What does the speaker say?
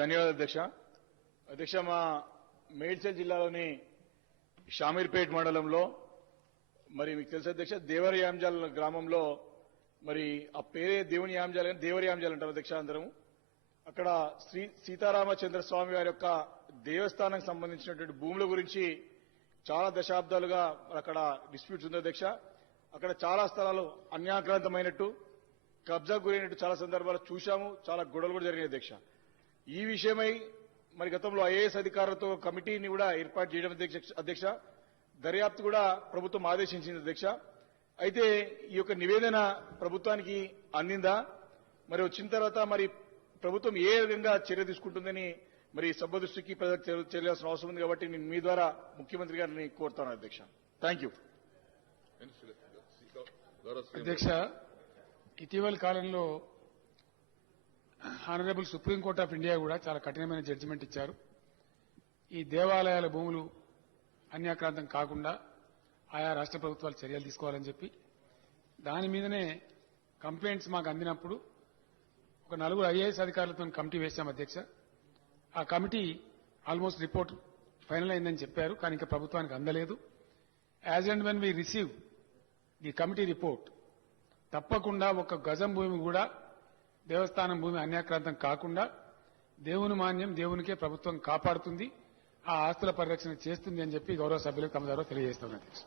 ధన్యవాదాలు అధ్యక్ష. అధ్యక్ష మా మేడ్చల్ జిల్లాలోని షామీర్పేట్ మండలంలో మరి మీకు తెలుసు అధ్యక్ష దేవరియాంజాల గ్రామంలో మరి ఆ పేరే దేవుని యాంజాల కానీ దేవరి అంటారు అధ్యక్ష అందరం అక్కడ శ్రీ సీతారామచంద్ర స్వామి వారి యొక్క దేవస్థానానికి సంబంధించినటువంటి భూముల గురించి చాలా దశాబ్దాలుగా అక్కడ డిస్ప్యూట్స్ ఉంది అధ్యక్ష. అక్కడ చాలా స్థలాలు అన్యాక్రాంతమైనట్టు కబ్జా గురైనట్టు చాలా సందర్భాలు చూశాము. చాలా గొడవలు కూడా జరిగినాయి అధ్యక్ష. ఈ విషయమై మరి గతంలో ఐఏఎస్ అధికారులతో కమిటీని కూడా ఏర్పాటు చేయడం అధ్యక్ష దర్యాప్తు కూడా ప్రభుత్వం ఆదేశించింది అధ్యక్ష. అయితే ఈ యొక్క నివేదన ప్రభుత్వానికి అందిందా? మరి వచ్చిన తర్వాత మరి ప్రభుత్వం ఏ విధంగా చర్య తీసుకుంటుందని మరి సభ దృష్టికి ప్రజలకు తెలియాల్సిన అవసరం ఉంది కాబట్టి నేను మీ ద్వారా ముఖ్యమంత్రి గారిని కోరుతాను అధ్యక్ష. Thank you. అధ్యక్ష ఇటీవల కాలంలో హానరబుల్ సుప్రీంకోర్టు ఆఫ్ ఇండియా కూడా చాలా కఠినమైన జడ్జిమెంట్ ఇచ్చారు. ఈ దేవాలయాల భూములు అన్యాక్రాంతం కాకుండా ఆయా రాష్ట్ర ప్రభుత్వాలు చర్యలు తీసుకోవాలని చెప్పి దాని మీదనే కంప్లైంట్స్ మాకు అందినప్పుడు ఒక నలుగురు ఐఏఎస్ అధికారులతో కమిటీ వేశాం అధ్యక్ష. ఆ కమిటీ ఆల్మోస్ట్ రిపోర్ట్ ఫైనల్ అయిందని చెప్పారు కానీ ఇంకా ప్రభుత్వానికి అందలేదు. As and when we receive the committee report తప్పకుండా ఒక గజం భూమి కూడా దేవస్థానం భూమి అన్యాక్రాంతం కాకుండా దేవుని మాన్యం దేవునికే ప్రభుత్వం కాపాడుతుంది ఆ ఆస్తుల పరిరక్షణ చేస్తుంది అని చెప్పి గౌరవ సభ్యులకు తమ ద్వారా తెలియజేస్తున్నారు అధ్యక్ష